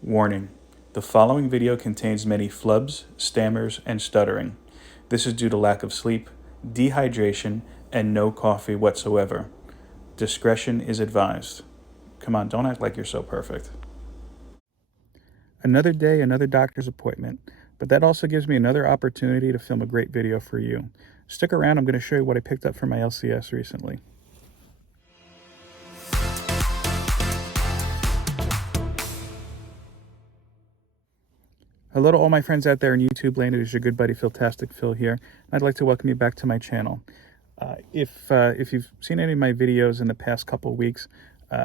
Warning: the following video contains many flubs, stammers, and stuttering. This is due to lack of sleep, dehydration, and no coffee whatsoever. Discretion is advised. Come on, don't act like you're so perfect. Another day, another doctor's appointment, but that also gives me another opportunity to film a great video for you. Stick around, I'm going to show you what I picked up for my LCS recently. Hello to all my friends out there in YouTube land. It is your good buddy Philtastic Phil here. I'd like to welcome you back to my channel. If you've seen any of my videos in the past couple of weeks,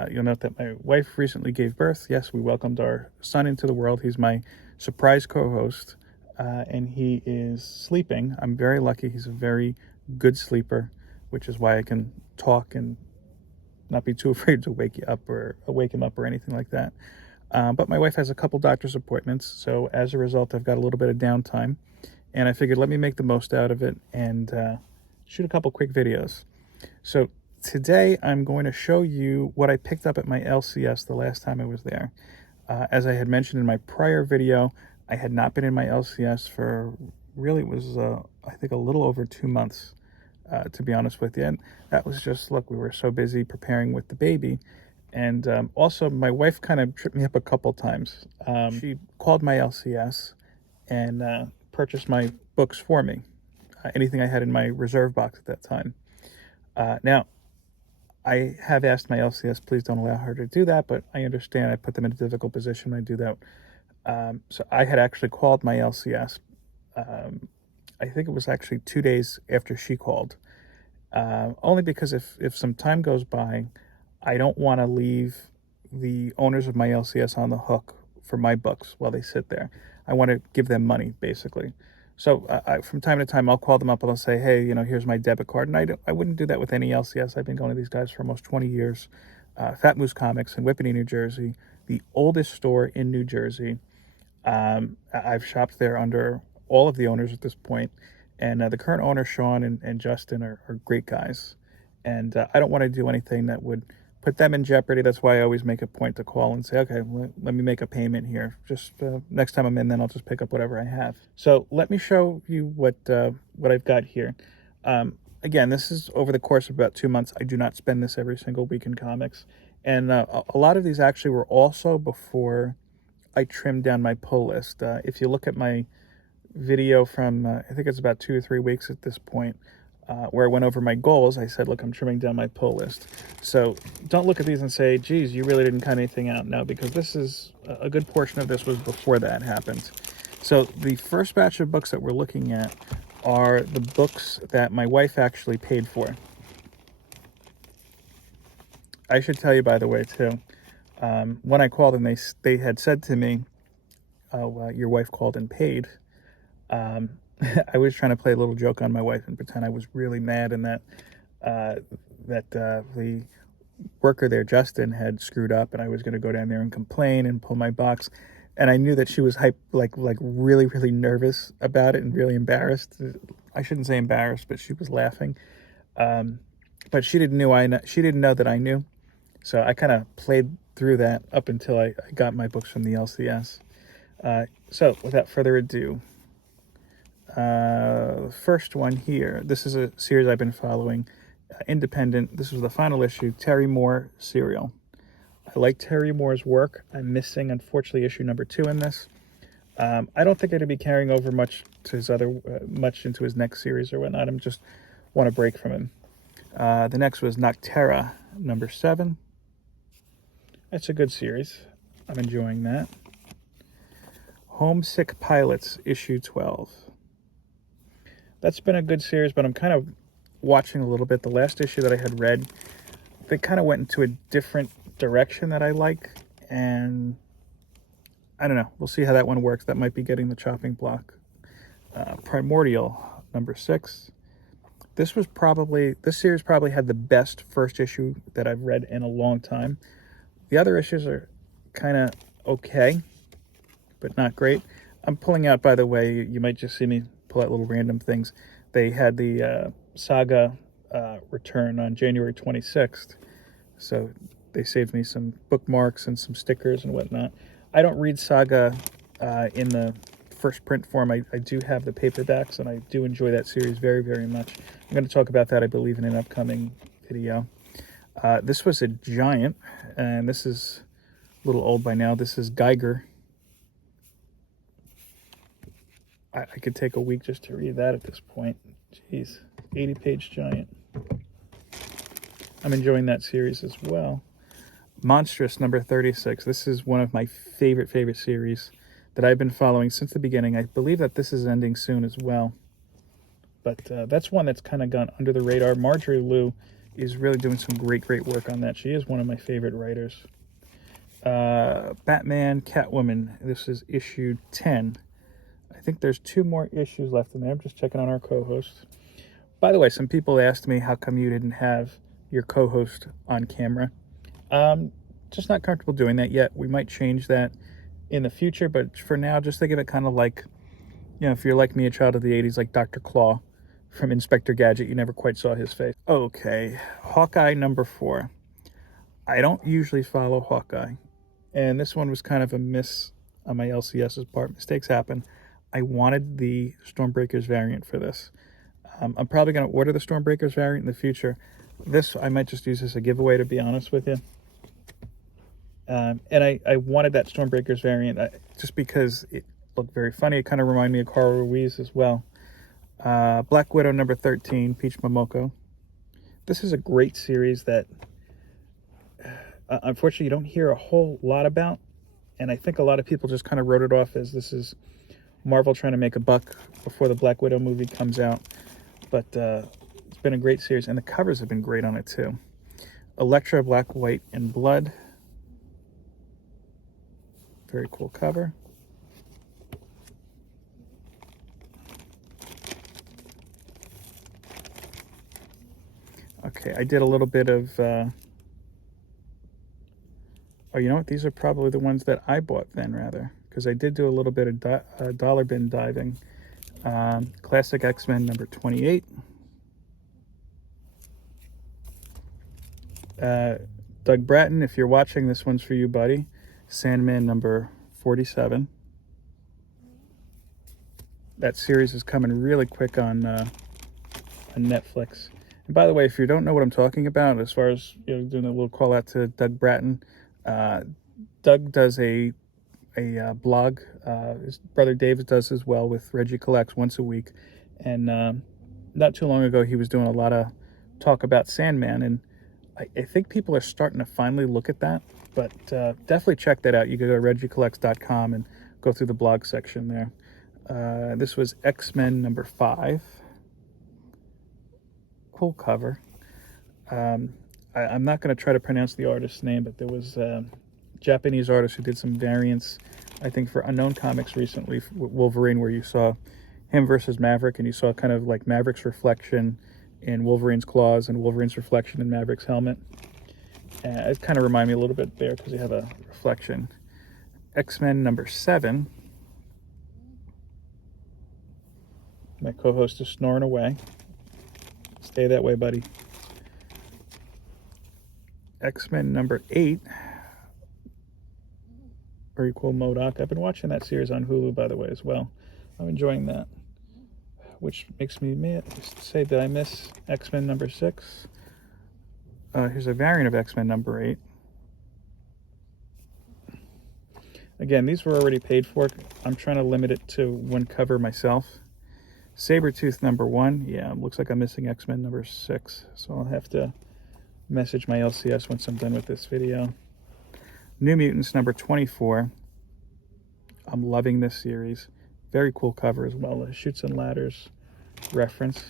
you'll note that my wife recently gave birth. Yes, we welcomed our son into the world. He's my surprise co-host, and he is sleeping. I'm very lucky. He's a very good sleeper, which is why I can talk and not be too afraid to wake him up or anything like that. But my wife has a couple doctor's appointments, so as a result, I've got a little bit of downtime, and I figured let me make the most out of it and shoot a couple quick videos. So today I'm going to show you what I picked up at my LCS the last time I was there. As I had mentioned in my prior video, I had not been in my LCS for really, it was I think a little over 2 months, to be honest with you. And that was just, look, we were so busy preparing with the baby. And also, my wife kind of tripped me up a couple times. She called my LCS and purchased my books for me, anything I had in my reserve box at that time. Now, I have asked my LCS, please don't allow her to do that, but I understand I put them in a difficult position when I do that. So I had actually called my LCS. I think it was actually 2 days after she called, only because if some time goes by, I don't want to leave the owners of my LCS on the hook for my books while they sit there. I want to give them money, basically. So from time to time, I'll call them up and I'll say, hey, here's my debit card. And I wouldn't do that with any LCS. I've been going to these guys for almost 20 years. Fat Moose Comics in Whippany, New Jersey, the oldest store in New Jersey. I've shopped there under all of the owners at this point. And the current owner, Sean and Justin, are great guys. And I don't want to do anything that would put them in jeopardy. That's why I always make a point to call and say, okay, let me make a payment here. Just next time I'm in, then I'll just pick up whatever I have. So let me show you what I've got here. Again, this is over the course of about 2 months. I do not spend this every single week in comics. And a lot of these actually were also before I trimmed down my pull list. If you look at my video from, I think it's about 2 or 3 weeks at this point, where I went over my goals, I said, look, I'm trimming down my pull list. So don't look at these and say, geez, you really didn't cut anything out. No, because this is, a good portion of this was before that happened. So the first batch of books that we're looking at are the books that my wife actually paid for. I should tell you, by the way, too, when I called and they had said to me, oh, your wife called and paid, I was trying to play a little joke on my wife and pretend I was really mad and that the worker there, Justin, had screwed up and I was going to go down there and complain and pull my box. And I knew that she was like really, really nervous about it and really embarrassed. I shouldn't say embarrassed, but she was laughing. But she didn't know that I knew. So I kind of played through that up until I got my books from the LCS. So without further ado, first one here. This is a series I've been following, independent. This was the final issue, Terry Moore serial. I like Terry Moore's work. I'm missing, unfortunately, issue number 2 in this. I don't think I'd be carrying over much to his much into his next series or whatnot. I'm just want a break from him. The next was Noctera number 7. That's a good series. I'm enjoying that. Homesick Pilots issue 12. That's been a good series, but I'm kind of watching a little bit. The last issue that I had read, they kind of went into a different direction that I like, and I don't know. We'll see how that one works. That might be getting the chopping block. Primordial, number 6. This series probably had the best first issue that I've read in a long time. The other issues are kind of okay, but not great. I'm pulling out, by the way, you might just see me pull out little random things. They had the Saga return on January 26th, so they saved me some bookmarks and some stickers and whatnot. I don't read Saga in the first print form. I do have the paperbacks, and I do enjoy that series very, very much. I'm going to talk about that, I believe, in an upcoming video. This was a giant, and this is a little old by now. This is Geiger. I could take a week just to read that at this point. Jeez, 80-page giant. I'm enjoying that series as well. Monstrous number 36. This is one of my favorite series that I've been following since the beginning. I believe that this is ending soon as well. But that's one that's kind of gone under the radar. Marjorie Liu is really doing some great work on that. She is one of my favorite writers. Batman, Catwoman. This is issue 10. I think there's 2 more issues left in there. I'm just checking on our co-host. By the way, some people asked me how come you didn't have your co-host on camera. Just not comfortable doing that yet. We might change that in the future, but for now, just think of it kind of like, you know, if you're like me, a child of the 80s, like Dr. Claw from Inspector Gadget. You never quite saw his face. Okay, Hawkeye number 4. I don't usually follow Hawkeye, and this one was kind of a miss on my LCS's part. Mistakes happen. I wanted the Stormbreakers variant for this. I'm probably going to order the Stormbreakers variant in the future. This, I might just use as a giveaway, to be honest with you. And I wanted that Stormbreakers variant just because it looked very funny. It kind of reminded me of Carl Ruiz as well. Black Widow number 13, Peach Momoko. This is a great series that unfortunately you don't hear a whole lot about. And I think a lot of people just kind of wrote it off as this is Marvel trying to make a buck before the Black Widow movie comes out. But it's been a great series, and the covers have been great on it too. Elektra, Black, White, and Blood. Very cool cover. Okay, I did a little bit of... oh, you know what? These are probably the ones that I bought then, rather. Because I did do a little bit of dollar bin diving. Classic X-Men number 28. Doug Bratton, if you're watching, this one's for you, buddy. Sandman number 47. That series is coming really quick on Netflix. And by the way, if you don't know what I'm talking about, as far as, you know, doing a little call out to Doug Bratton, Doug does a blog. His brother David does as well with Reggie Collects once a week. And not too long ago, he was doing a lot of talk about Sandman, and I think people are starting to finally look at that. But definitely check that out. You can go to reggiecollects.com and go through the blog section there. This was X-Men number 5. Cool cover. I'm not going to try to pronounce the artist's name, but there was a Japanese artist who did some variants, I think, for Unknown Comics recently, Wolverine, where you saw him versus Maverick, and you saw kind of like Maverick's reflection in Wolverine's claws and Wolverine's reflection in Maverick's helmet. It kind of reminded me a little bit there because you have a reflection. X-Men number 7. My co-host is snoring away. Stay that way, buddy. X-Men number 8. Very cool MODOK. I've been watching that series on Hulu, by the way, as well. I'm enjoying that. Which makes me say that I miss X-Men number 6. Here's a variant of X-Men number 8. Again, these were already paid for. I'm trying to limit it to one cover myself. Sabretooth number 1. Yeah, looks like I'm missing X-Men number 6. So I'll have to message my LCS once I'm done with this video. New Mutants number 24. I'm loving this series. Very cool cover as well. A Chutes and Ladders reference.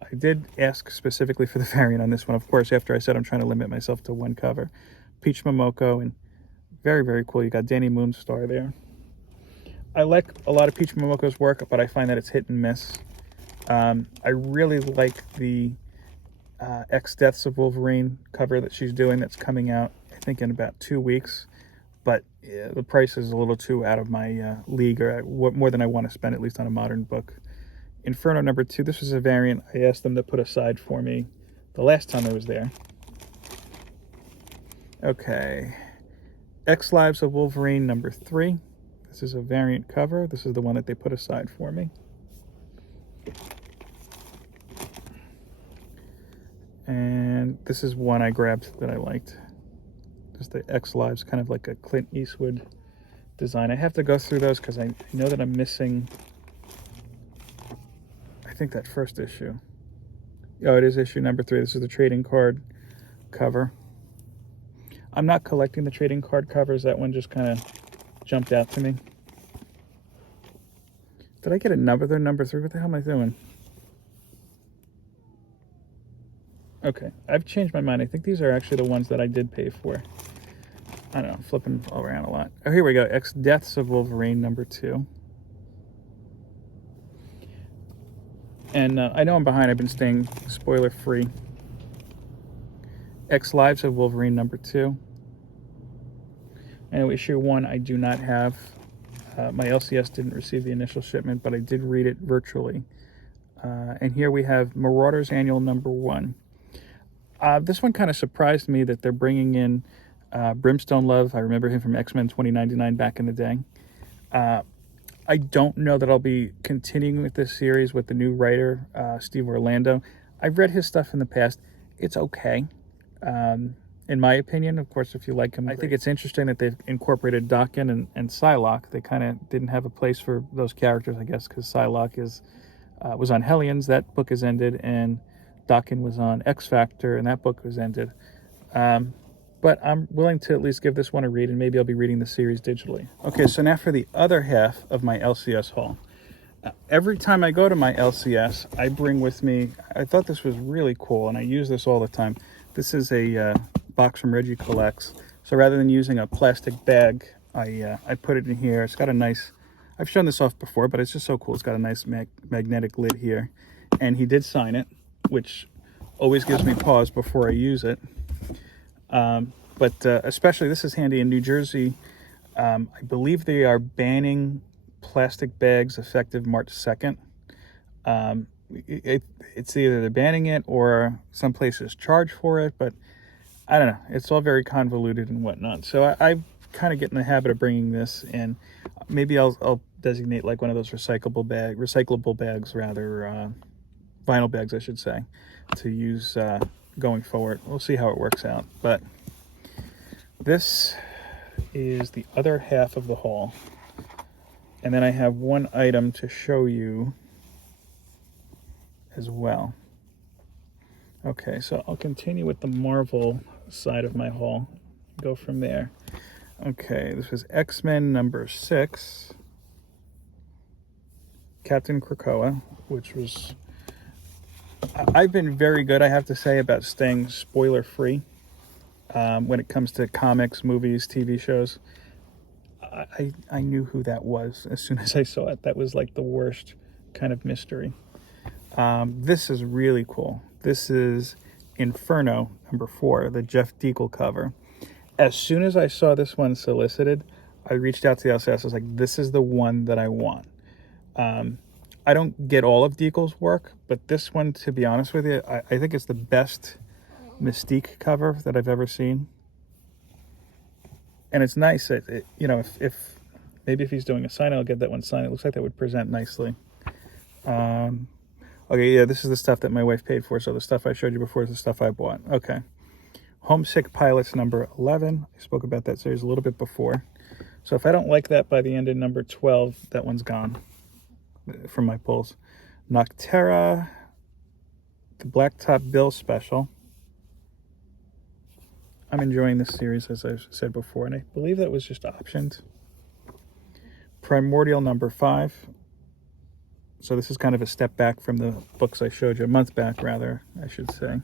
I did ask specifically for the variant on this one, of course, after I said I'm trying to limit myself to one cover. Peach Momoko, and very cool. You got Danny Moonstar there. I like a lot of Peach Momoko's work, but I find that it's hit and miss. I really like the X Deaths of Wolverine cover that she's doing that's coming out, I think, in about 2 weeks. But the price is a little too out of my league, or more than I want to spend, at least on a modern book. Inferno number 2. This was a variant I asked them to put aside for me the last time I was there. Okay. X Lives of Wolverine number 3. This is a variant cover. This is the one that they put aside for me. And this is one I grabbed that I liked. Just the X Lives, kind of like a Clint Eastwood design. I have to go through those because I know that I'm missing, I think, that first issue. Oh, it is issue number 3. This is the trading card cover. I'm not collecting the trading card covers. That one just kind of jumped out to me. Did I get another number 3? What the hell am I doing? Okay, I've changed my mind. I think these are actually the ones that I did pay for. I don't know, I'm flipping all around a lot. Oh, here we go. X Deaths of Wolverine number 2. And I know I'm behind. I've been staying spoiler free. X Lives of Wolverine number 2. And issue 1 I do not have. My LCS didn't receive the initial shipment, but I did read it virtually. And here we have Marauders Annual number 1. This one kind of surprised me that they're bringing in Brimstone Love. I remember him from X-Men 2099 back in the day. I don't know that I'll be continuing with this series with the new writer, Steve Orlando. I've read his stuff in the past. It's okay, in my opinion. Of course, if you like him, I think it's interesting that they've incorporated Daken and Psylocke. They kind of didn't have a place for those characters, I guess, because Psylocke was on Hellions. That book has ended, and Daken was on X Factor, and that book was ended. But I'm willing to at least give this one a read, and maybe I'll be reading the series digitally. Okay, so now for the other half of my LCS haul. Every time I go to my LCS, I bring with me, I thought this was really cool, and I use this all the time. This is a box from Reggie Collects. So rather than using a plastic bag, I put it in here. It's got a nice, I've shown this off before, but it's just so cool. It's got a nice magnetic lid here. And he did sign it, which always gives me pause before I use it. But especially, this is handy in New Jersey. I believe they are banning plastic bags effective March 2nd. It's either they're banning it or some places charge for it, but I don't know. It's all very convoluted and whatnot. So I kind of get in the habit of bringing this, and maybe I'll designate like one of those recyclable bags, rather, vinyl bags, I should say, to use going forward. We'll see how it works out. But this is the other half of the haul. And then I have one item to show you as well. Okay, so I'll continue with the Marvel side of my haul. Go from there. Okay, this was X-Men number 6. Captain Krakoa, which was... I've been very good, I have to say, about staying spoiler-free when it comes to comics, movies, TV shows. I knew who that was as soon as I saw it. That was like the worst kind of mystery. This is really cool. This is Inferno number 4, the Jeff Deacle cover. As soon as I saw this one solicited, I reached out to the LCS. I was like, this is the one that I want. I don't get all of Deacle's work, but this one, to be honest with you, I think it's the best Mystique cover that I've ever seen. And it's nice. You know, if maybe if he's doing a sign, I'll get that one signed. It looks like that would present nicely. Okay, yeah, this is the stuff that my wife paid for. So the stuff I showed you before is the stuff I bought. Okay. Homesick Pilots number 11. I spoke about that series a little bit before. So if I don't like that by the end of number 12, that one's gone from my pulls. Noctera, the Blacktop Bill special. I'm enjoying this series, as I've said before, and I believe that was just optioned. Primordial number 5. So this is kind of a step back from the books I showed you, a month back, rather, I should say.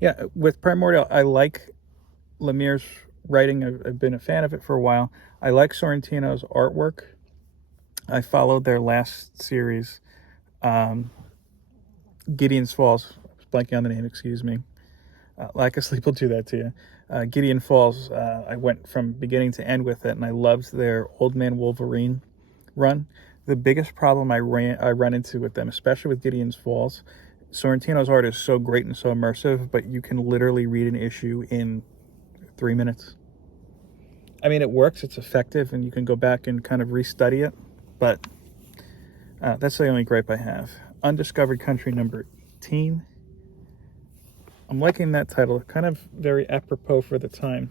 Yeah, with Primordial, I like Lemire's writing. I've been a fan of it for a while. I like Sorrentino's artwork. I followed their last series, Gideon's Falls. I was blanking on the name, excuse me. Lack of sleep will do that to you. Gideon Falls, I went from beginning to end with it, and I loved their Old Man Wolverine run. The biggest problem I run into with them, especially with Gideon's Falls, Sorrentino's art is so great and so immersive, but you can literally read an issue in 3 minutes. I mean, it works, it's effective, and you can go back and kind of restudy it, but that's the only gripe I have. Undiscovered Country number 18. I'm liking that title, kind of very apropos for the time.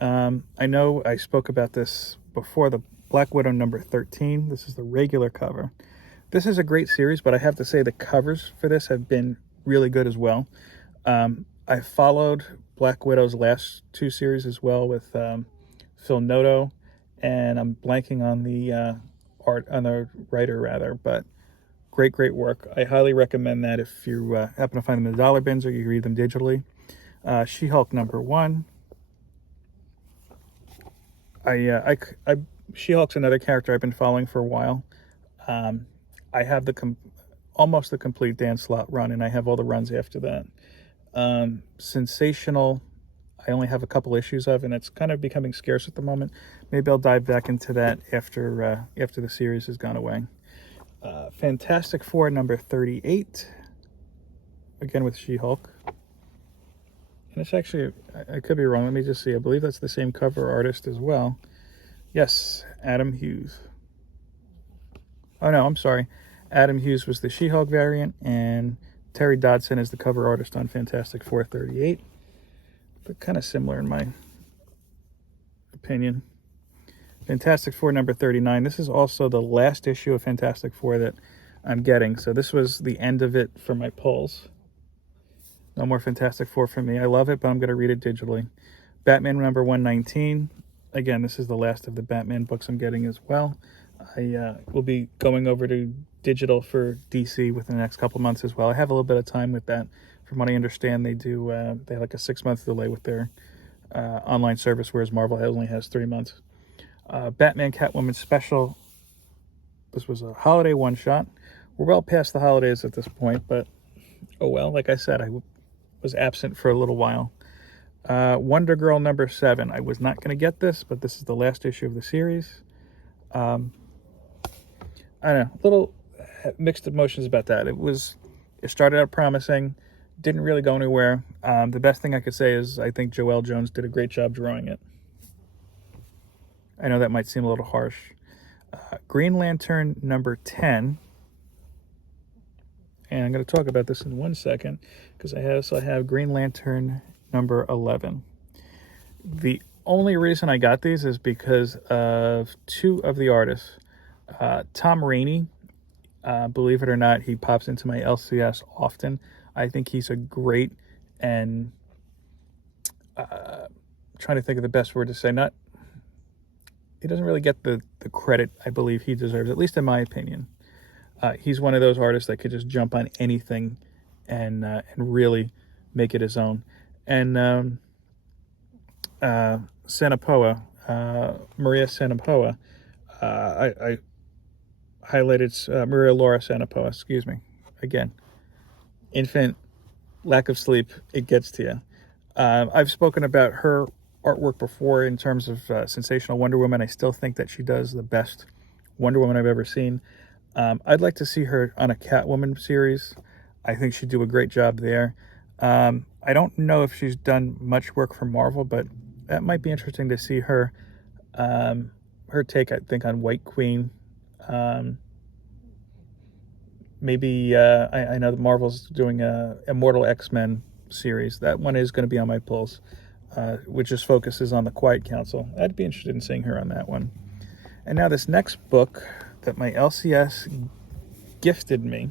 I know I spoke about this before, the Black Widow number 13. This is the regular cover. This is a great series, but I have to say the covers for this have been really good as well. I followed Black Widow's last 2 series as well with Phil Noto, and I'm blanking on the writer rather, but great work. I highly recommend that if you happen to find them in the dollar bins or you read them digitally. She-Hulk number 1. She-Hulk's another character I've been following for a while. I have almost the complete Dan Slott run, and I have all the runs after that. Sensational, I only have a couple issues of, and it's kind of becoming scarce at the moment. Maybe I'll dive back into that after the series has gone away. Fantastic Four number 38, again with She-Hulk. And it's actually, I could be wrong, let me just see, I believe that's the same cover artist as well. Yes, Adam Hughes. Oh no, I'm sorry. Adam Hughes was the She-Hulk variant, and Terry Dodson is the cover artist on Fantastic Four 38. But kind of similar in my opinion. Fantastic Four number 39. This is also the last issue of Fantastic Four that I'm getting. So this was the end of it for my pulls. No more Fantastic Four for me. I love it, but I'm going to read it digitally. Batman number 119. Again, this is the last of the Batman books I'm getting as well. I will be going over to digital for DC within the next couple months as well. I have a little bit of time with that. From what I understand, they have like a 6-month delay with their online service, whereas Marvel only has 3 months. Batman Catwoman special. This was a holiday one-shot. We're well past the holidays at this point, but oh well. Like I said, I was absent for a little while. Wonder Girl number 7. I was not going to get this, but this is the last issue of the series. I don't know, little mixed emotions about that. It started out promising, didn't really go anywhere. The best thing I could say is I think Joelle Jones did a great job drawing it. I know that might seem a little harsh. Green Lantern number 10. And I'm going to talk about this in 1 second, because I have Green Lantern number 11. The only reason I got these is because of 2 of the artists. Tom Rainey, believe it or not, he pops into my LCS often. I think he's a great, and trying to think of the best word to say, he doesn't really get the credit I believe he deserves, at least in my opinion. He's one of those artists that could just jump on anything and really make it his own. And Sanapoa, Maria Sanapoa, I highlighted Maria Laura Sanapoa, excuse me. Again, infant, lack of sleep, it gets to you. I've spoken about her artwork before in terms of Sensational Wonder Woman. I still think that she does the best Wonder Woman I've ever seen. I'd like to see her on a Catwoman series. I think she'd do a great job there. I don't know if she's done much work for Marvel, but that might be interesting to see her take, I think, on White Queen. Maybe I know that Marvel's doing a Immortal X-Men series. That one is going to be on my pulls, which just focuses on the Quiet Council. I'd be interested in seeing her on that one. And now this next book that my LCS gifted me.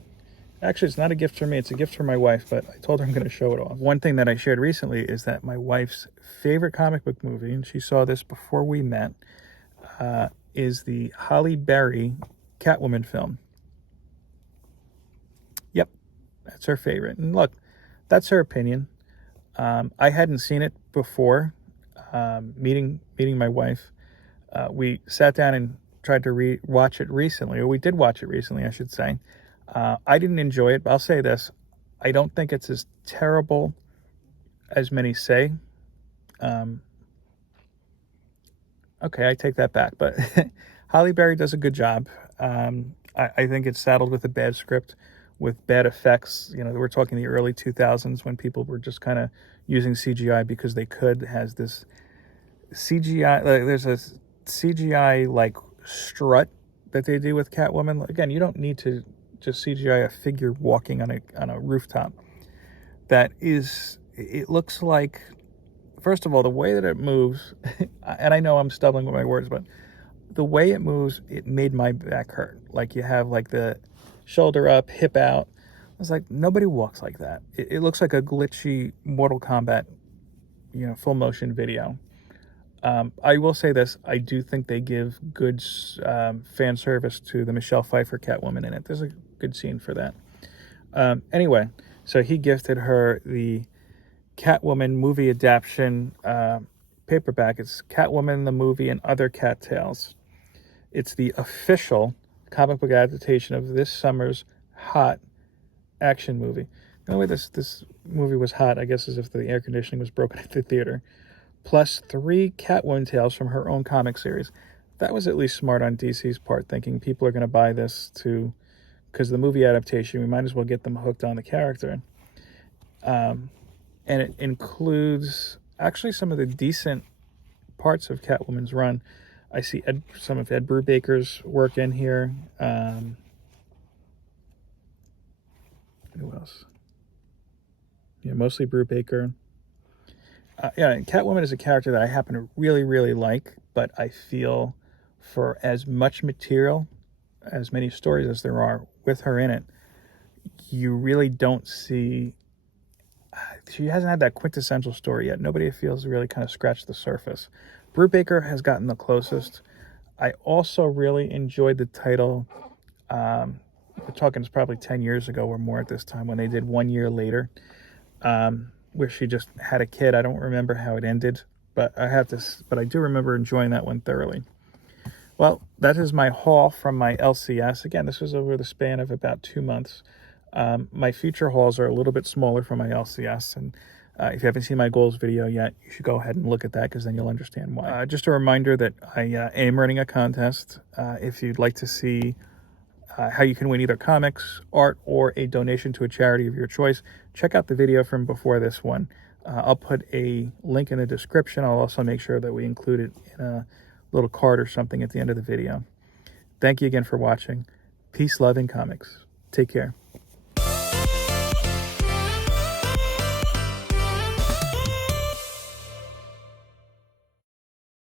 Actually, it's not a gift for me, it's a gift for my wife, but I told her I'm going to show it off. One thing that I shared recently is that my wife's favorite comic book movie, and she saw this before we met, is the Halle Berry Catwoman film. Yep, that's her favorite. And look, that's her opinion. I hadn't seen it before meeting my wife. We sat down and tried to watch it recently, or we did watch it recently, I should say. I didn't enjoy it, but I'll say this. I don't think it's as terrible as many say. Okay, I take that back, but Halle Berry does a good job. I think it's saddled with a bad script, with bad effects. You know, we're talking the early 2000s when people were just kind of using CGI because they could. It has this CGI, there's a CGI like strut that they do with Catwoman. Again, you don't need to just CGI a figure walking on a rooftop. That is, it looks like, first of all, the way that it moves, and I know I'm stumbling with my words, but the way it moves, it made my back hurt. Like you have like the shoulder up, hip out. I was like, nobody walks like that. It looks like a glitchy Mortal Kombat, full motion video. I will say this, I do think they give good fan service to the Michelle Pfeiffer Catwoman in it. There's a good scene for that. Anyway, so he gifted her the Catwoman movie adaptation paperback. It's Catwoman the movie and other cat tales. It's the official comic book adaptation of this summer's hot action movie. The only way this movie was hot, I guess, is if the air conditioning was broken at the theater. Plus 3 Catwoman tales from her own comic series. That was at least smart on DC's part, thinking people are going to buy this because the movie adaptation, we might as well get them hooked on the character. And it includes actually some of the decent parts of Catwoman's run. I see some of Ed Brubaker's work in here. Who else? Yeah, mostly Brubaker. Catwoman is a character that I happen to really, really like, but I feel for as much material, as many stories as there are with her in it, you really don't see, she hasn't had that quintessential story yet. Nobody feels really kind of scratched the surface. Brubaker has gotten the closest. I also really enjoyed the title, we're talking it's probably 10 years ago or more at this time, when they did 1 year later, where she just had a kid. I don't remember how it ended, but I do remember enjoying that one thoroughly. Well, that is my haul from my LCS. Again, this was over the span of about 2 months. My future hauls are a little bit smaller for my LCS, and if you haven't seen my goals video yet, you should go ahead and look at that, because then you'll understand why. Just a reminder that I am running a contest. If you'd like to see how you can win either comics, art, or a donation to a charity of your choice, check out the video from before this one. I'll put a link in the description. I'll also make sure that we include it in a little card or something at the end of the video. Thank you again for watching. Peace, love, and comics. Take care.